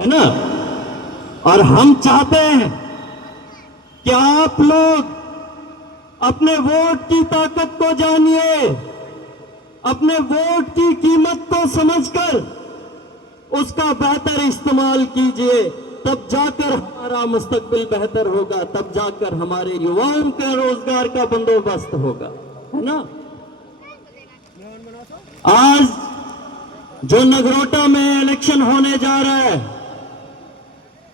ہے نا. اور ہم چاہتے ہیں کہ آپ لوگ اپنے ووٹ کی طاقت کو جانیے, اپنے ووٹ کی قیمت کو سمجھ کر اس کا بہتر استعمال کیجئے. تب جا کر ہمارا مستقبل بہتر ہوگا, تب جا کر ہمارے یواؤں کے روزگار کا بندوبست ہوگا, ہے نا. آج جو نگروٹا میں الیکشن ہونے جا رہا ہے,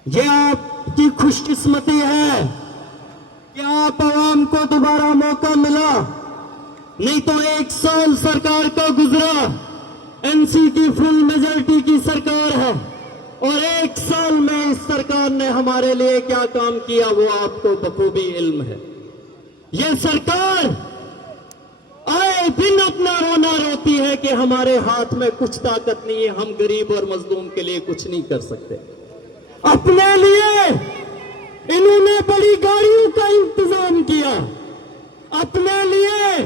یہ آپ کی خوش قسمتی ہے کہ آپ عوام کو دوبارہ موقع ملا. نہیں تو 1 سال سرکار کا گزرا, این سی کی فل میجورٹی کی سرکار ہے, اور 1 سال میں اس سرکار نے ہمارے لیے کیا کام کیا وہ آپ کو بخوبی علم ہے. یہ سرکار آئے دن اپنا رونا روتی ہے کہ ہمارے ہاتھ میں کچھ طاقت نہیں ہے, ہم غریب اور مظلوم کے لیے کچھ نہیں کر سکتے. اپنے لیے انہوں نے بڑی گاڑیوں کا انتظام کیا, اپنے لیے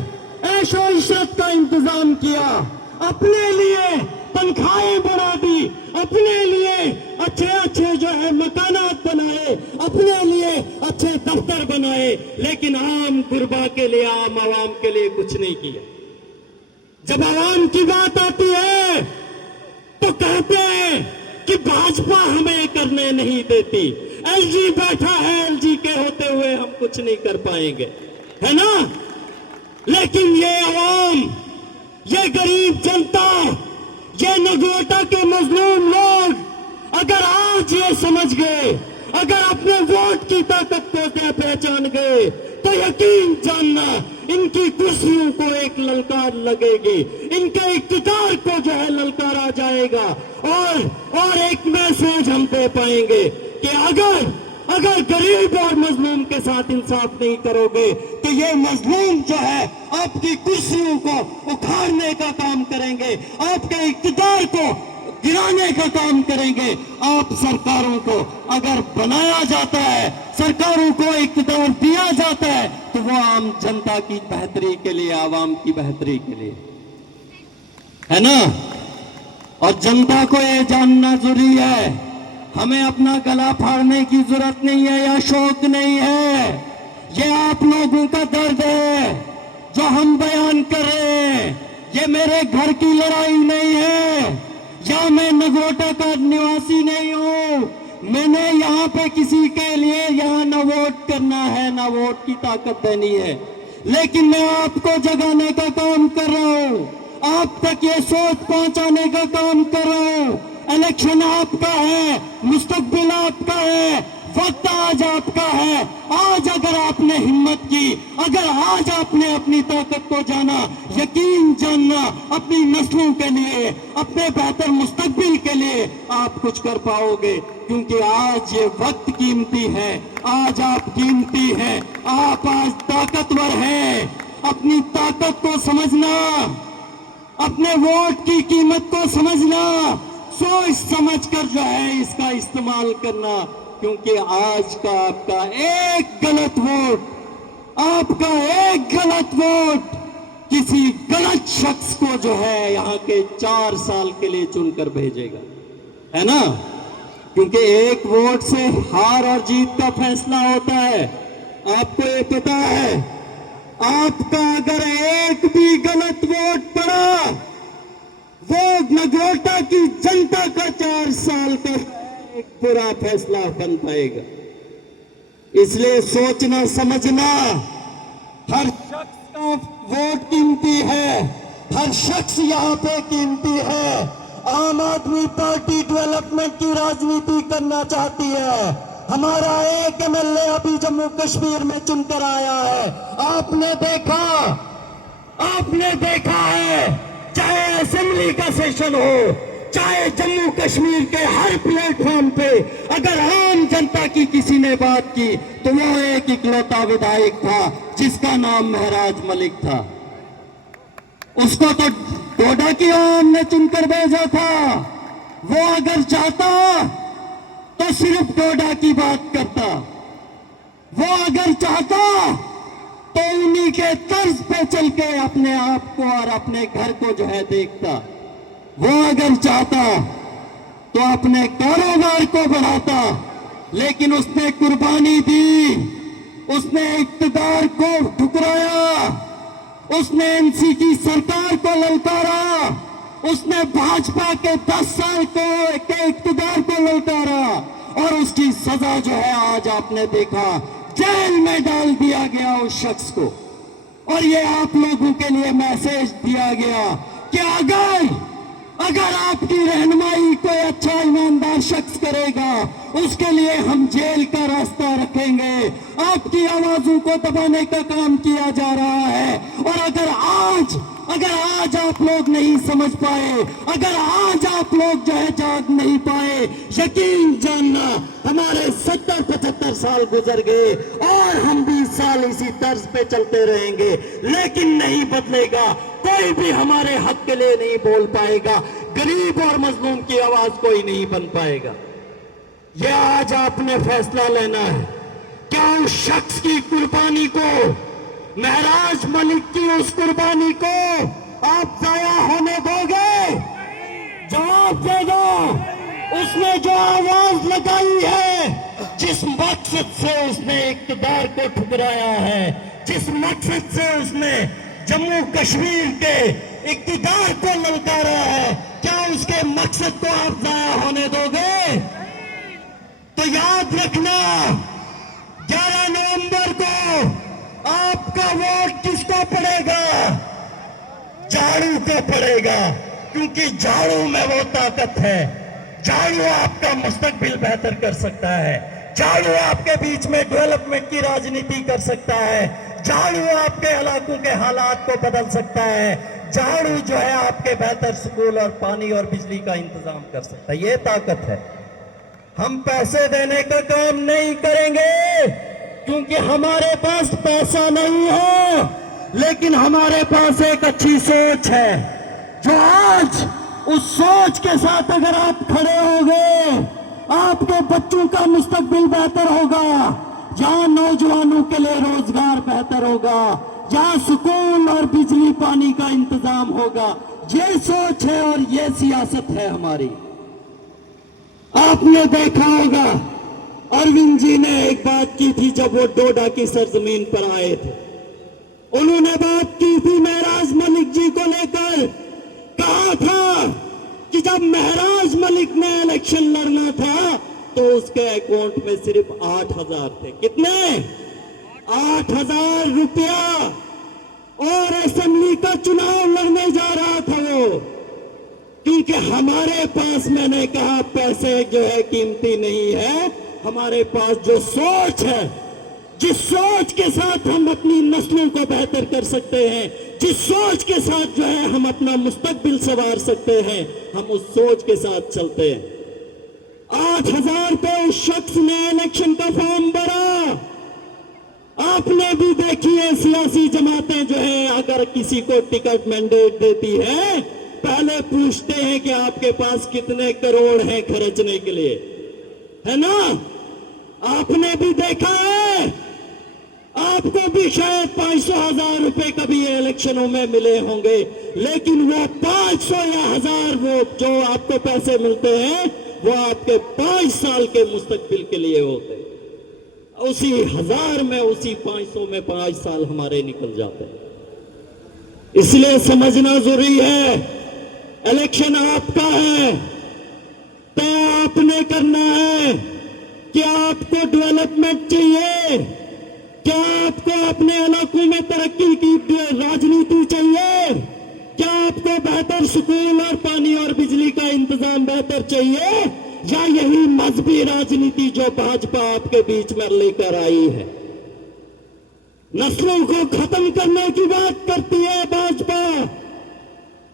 عیش و عشرت کا انتظام کیا, اپنے لیے تنخواہیں بڑھا دی, اپنے لیے اچھے اچھے جو ہے مکانات بنائے, اپنے لیے اچھے دفتر بنائے, لیکن عام غربا کے لیے, عام عوام کے لیے کچھ نہیں کیا. جب عوام کی بات آتی ہے تو کہتے ہیں کہ بھاجپا ہمیں کرنے نہیں دیتی, ایل جی بیٹھا ہے, ایل جی کے ہوتے ہوئے ہم کچھ نہیں کر پائیں گے, ہے نا. لیکن یہ عوام, یہ غریب جنتا, یہ نگروٹا کے مظلوم لوگ اگر آج یہ سمجھ گئے, اگر اپنے ووٹ کی طاقت کو پہچان گئے, تو یقین جاننا ان کی کرسیوں کو ایک للکار لگے گی, ان کے اقتدار کو جو ہے للکار آ جائے گا. اور ایک میسج ہم دے پائیں گے کہ اگر غریب اور مظلوم کے ساتھ انصاف نہیں کرو گے تو یہ مظلوم جو ہے آپ کی کرسیوں کو اکھاڑنے کا کام کریں گے, آپ کے اقتدار کو گرانے کا کام کریں گے. آپ سرکاروں کو اگر بنایا جاتا ہے, سرکاروں کو اقتدار دیا جاتا ہے, تو وہ عام جنتا کی بہتری کے لیے, عوام کی بہتری کے لیے, ہے نا. اور جنتا کو یہ جاننا ضروری ہے, ہمیں اپنا گلا پھاڑنے کی ضرورت نہیں ہے یا شوق نہیں ہے. یہ آپ لوگوں کا درد ہے جو ہم بیان کر رہے ہیں. یہ میرے گھر کی لڑائی نہیں ہے, یا میں نگروٹا کا نواسی نہیں ہوں. میں نے یہاں پہ کسی کے لیے یہاں نہ ووٹ کرنا ہے, نہ ووٹ کی طاقت دینی ہے, لیکن میں آپ کو جگانے کا کام کر رہا ہوں, آپ تک یہ سوچ پہنچانے کا کام کر رہا ہوں. الیکشن آپ کا ہے, مستقبل آپ کا ہے, وقت آج آپ کا ہے. آج اگر آپ نے ہمت کی, اگر آج آپ نے اپنی طاقت کو جانا, یقین جاننا اپنی نسلوں کے لیے, اپنے بہتر مستقبل کے لیے آپ کچھ کر پاؤ گے. کیونکہ آج یہ وقت قیمتی ہے, آج آپ قیمتی ہیں, آپ آج طاقتور ہیں. اپنی طاقت کو سمجھنا, اپنے ووٹ کی قیمت کو سمجھنا, سوچ سمجھ کر جو ہے اس کا استعمال کرنا. کیونکہ آج کا آپ کا ایک غلط ووٹ, آپ کا ایک غلط ووٹ کسی غلط شخص کو جو ہے یہاں کے 4 سال کے لیے چن کر بھیجے گا, ہے نا. کیونکہ ایک ووٹ سے ہار اور جیت کا فیصلہ ہوتا ہے, آپ کو یہ پتا ہے. آپ کا اگر ایک بھی غلط ووٹ پڑا, وہ نگروٹا کی جنتا کا 4 سال کا ایک برا فیصلہ بن پائے گا. اس لیے سوچنا سمجھنا, ہر شخص کا ووٹ قیمتی ہے, ہر شخص یہاں پہ قیمتی ہے. عام آدمی پارٹی ڈیولپمنٹ کی راجنیتی کرنا چاہتی ہے. ہمارا ایک ایم ایل اے ابھی جموں کشمیر میں چن کر آیا ہے. آپ نے دیکھا ہے, چاہے اسمبلی کا سیشن ہو, چاہے جموں کشمیر کے ہر پلیٹ فارم پہ اگر عام جنتا کی کسی نے بات کی تو وہ ایک اکلوتا ودھائک تھا جس کا نام مہراج ملک تھا. اس کو تو ڈوڈا کی عوام نے چن کر بھیجا تھا. وہ اگر چاہتا تو صرف ڈوڈا کی بات کرتا, وہ اگر چاہتا تو انہی کے طرز پہ چل کے اپنے آپ کو اور اپنے گھر کو جو ہے دیکھتا. وہ اگر چاہتا تو اپنے کاروبار کو بڑھاتا، لیکن اس نے قربانی دی، اس نے اقتدار کو ٹھکرایا، اس نے این سی کی سرکار کو للکارا، اس نے بھاجپا کے 10 سال کے اقتدار کو للکارا، اور اس کی سزا جو ہے آج آپ نے دیکھا، جیل میں ڈال دیا گیا اس شخص کو۔ اور یہ آپ لوگوں کے لیے میسج دیا گیا کہ اگر آپ کی رہنمائی کوئی اچھا ایماندار شخص کرے گا، اس کے لیے ہم جیل کا راستہ رکھیں گے۔ آپ کی آوازوں کو دبانے کا کام کیا جا رہا ہے، اور اگر آج آپ لوگ نہیں سمجھ پائے، اگر آج آپ لوگ جو ہے جاگ نہیں پائے، یقین جاننا ہمارے 70-75 سال گزر گئے اور ہم 20 سال اسی طرز پہ چلتے رہیں گے، لیکن نہیں بدلے گا۔ کوئی بھی ہمارے حق کے لیے نہیں بول پائے گا، غریب اور مظلوم کی آواز کوئی نہیں بن پائے گا۔ یہ آج آپ نے فیصلہ لینا ہے، کیا اس شخص کی قربانی کو، مہراج ملک کی اس قربانی کو آپ ضائع ہونے دو گے؟ جواب دے دو۔ اس نے جو آواز لگائی ہے، جس مقصد سے اس نے اقتدار کو ٹھکرایا ہے، جس مقصد سے اس نے جموں کشمیر کے اقتدار کو للکارا ہے، کیا اس کے مقصد کو آپ ضائع ہونے دو گے؟ تو یاد رکھنا، 11 نومبر کو آپ کا ووٹ کس کو پڑے گا؟ جھاڑو کو پڑے گا، کیونکہ جھاڑو میں وہ طاقت ہے۔ جھاڑو آپ کا مستقبل بہتر کر سکتا ہے، جھاڑو آپ کے بیچ میں ڈیولپمنٹ کی راجنیتی کر سکتا ہے، جھاڑو آپ کے علاقوں کے حالات کو بدل سکتا ہے، جھاڑو جو ہے آپ کے بہتر سکول اور پانی اور بجلی کا انتظام کر سکتا ہے۔ یہ طاقت ہے۔ ہم پیسے دینے کا کام نہیں کریں گے، کیونکہ ہمارے پاس پیسہ نہیں ہے، لیکن ہمارے پاس ایک اچھی سوچ ہے، جو آج اس سوچ کے ساتھ اگر آپ کھڑے ہوگے، آپ کے بچوں کا مستقبل بہتر ہوگا، جہاں نوجوانوں کے لیے روزگار بہتر ہوگا، جہاں سکول اور بجلی پانی کا انتظام ہوگا۔ یہ سوچ ہے اور یہ سیاست ہے ہماری۔ آپ نے دیکھا ہوگا اروند جی نے ایک بات کی تھی جب وہ ڈوڈا کی سرزمین پر آئے تھے، انہوں نے بات کی تھی مہراج ملک جی کو لے کر، کہا تھا کہ جب مہراج ملک نے الیکشن لڑنا تھا تو اس کے اکاؤنٹ میں صرف 8,000 تھے۔ کتنے؟ 8,000 روپیہ، اور اسمبلی کا چناؤ لڑنے جا رہا تھا وہ، کیونکہ ہمارے پاس، میں نے کہا، پیسے جو ہے قیمتی نہیں ہے، ہمارے پاس جو سوچ ہے، جس سوچ کے ساتھ ہم اپنی نسلوں کو بہتر کر سکتے ہیں، جس سوچ کے ساتھ جو ہے ہم اپنا مستقبل سنوار سکتے ہیں، ہم اس سوچ کے ساتھ چلتے ہیں۔ 8,000 پہ اس شخص نے الیکشن کا فارم بھرا۔ آپ نے بھی دیکھی ہے سیاسی جماعتیں جو ہے اگر کسی کو ٹکٹ مینڈیٹ دیتی ہے، پہلے پوچھتے ہیں کہ آپ کے پاس کتنے کروڑ ہیں خرچنے کے لیے، ہے نا؟ آپ نے بھی دیکھا ہے، آپ کو بھی شاید 500,000 روپے کبھی الیکشنوں میں ملے ہوں گے، لیکن وہ 500 یا 1000 وہ جو آپ کو پیسے ملتے ہیں، وہ آپ کے 5 سال کے مستقبل کے لیے ہوتے ہیں۔ اسی 1000 میں، اسی 500 میں 5 سال ہمارے نکل جاتے ہیں۔ اس لیے سمجھنا ضروری ہے، الیکشن آپ کا ہے، طے آپ نے کرنا ہے۔ کیا آپ کو ڈیولپمنٹ چاہیے؟ کیا آپ کو اپنے علاقوں میں ترقی کی راجنیتی چاہیے؟ کیا آپ کو بہتر سکول اور پانی اور بجلی کا انتظام بہتر چاہیے، یا یہی مذہبی راجنیتی جو بھاجپا آپ کے بیچ میں لے کر آئی ہے؟ نسلوں کو ختم کرنے کی بات کرتی ہے بھاجپا،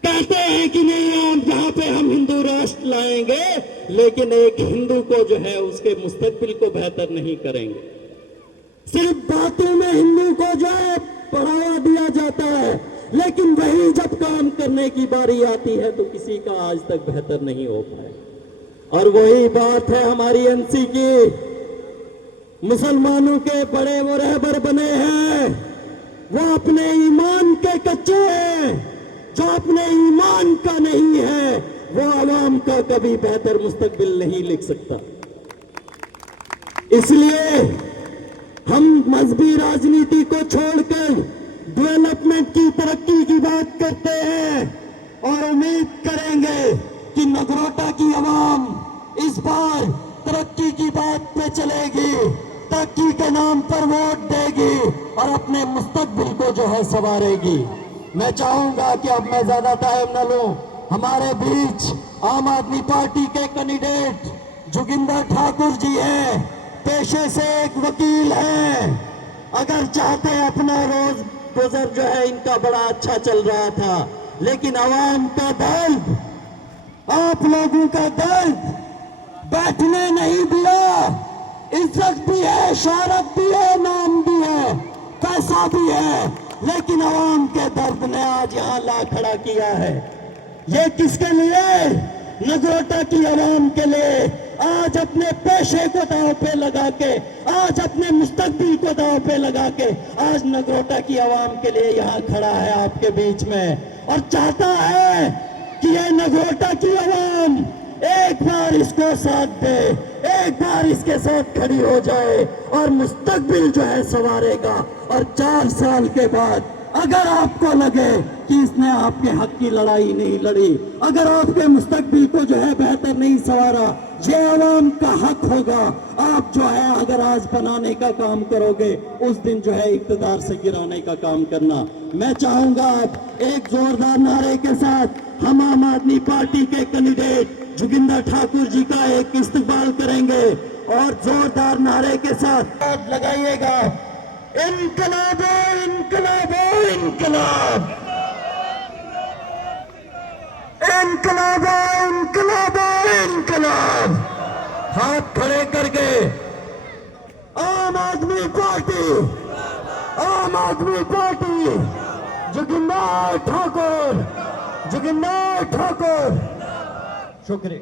کہتے ہیں کہ نہیں آپ یہاں پہ ہم ہندو راشٹر لائیں گے، لیکن ایک ہندو کو جو ہے اس کے مستقبل کو بہتر نہیں کریں گے۔ صرف باتوں میں ہندو کو جو ہے بڑھاوا دیا جاتا ہے، لیکن وہی جب کام کرنے کی باری آتی ہے تو کسی کا آج تک بہتر نہیں ہو پائے۔ اور وہی بات ہے ہماری این سی کی، مسلمانوں کے بڑے وہ رہبر بنے ہیں، وہ اپنے ایمان کے کچے ہیں، جو اپنے ایمان کا نہیں ہے، وہ عوام کا کبھی بہتر مستقبل نہیں لکھ سکتا. اس لیے ہم مذہبی راجنیتی کو چھوڑ کر ڈیولپمنٹ کی ترقی کی بات کرتے ہیں اور امید کریں گے کہ نگروٹا کی عوام اس بار ترقی کی بات پہ چلے گی, ترقی کے نام پر ووٹ دے گی اور اپنے مستقبل کو جو ہے سنوارے گی. میں چاہوں گا کہ اب میں زیادہ ٹائم نہ لوں. ہمارے بیچ عام آدمی پارٹی کے کینڈیڈیٹ جوگندر ٹھاکر جی ہیں, پیشے سے ایک وکیل ہیں. اگر چاہتے اپنا روز گزر جو ہے ان کا بڑا اچھا چل رہا تھا, لیکن عوام کا درد, آپ لوگوں کا درد بیٹھنے نہیں دیا. عزت بھی ہے, شہرت بھی ہے, نام بھی ہے, پیسہ بھی ہے, لیکن عوام کے درد نے آج یہاں لا کھڑا کیا ہے. یہ کس کے لیے؟ نگروٹا کی عوام کے لیے. آج اپنے پیشے کو داؤ پہ لگا کے, آج اپنے مستقبل کو داؤ پہ لگا کے آج نگروٹا کی عوام کے لیے یہاں کھڑا ہے آپ کے بیچ میں, اور چاہتا ہے کہ یہ نگروٹا کی عوام ایک بار اس کو ساتھ دے, ایک بار اس کے ساتھ کھڑی ہو جائے اور مستقبل جو ہے سنوارے گا. اور 4 سال کے بعد اگر آپ کو لگے کہ اس نے آپ کے حق کی لڑائی نہیں لڑی, اگر آپ کے مستقبل کو جو ہے بہتر نہیں سنوارا, یہ عوام کا حق ہوگا. آپ جو ہے اگر آج بنانے کا کام کرو گے, اس دن جو ہے اقتدار سے گرانے کا کام کرنا. میں چاہوں گا آپ ایک زوردار نعرے کے ساتھ ہم عام آدمی پارٹی کے کینڈیڈیٹ جوگندر ٹھاکر جی کا ایک استقبال کریں گے, اور زوردار نعرے کے ساتھ لگائیے گا, انقلاب انقلاب انقلاب, انقلاب انقلاب انقلاب. ہاتھ کھڑے کر کے عام آدمی پارٹی, عام آدمی پارٹی, جوگندر ٹھاکر, جوگندر ٹھاکر. شکریہ.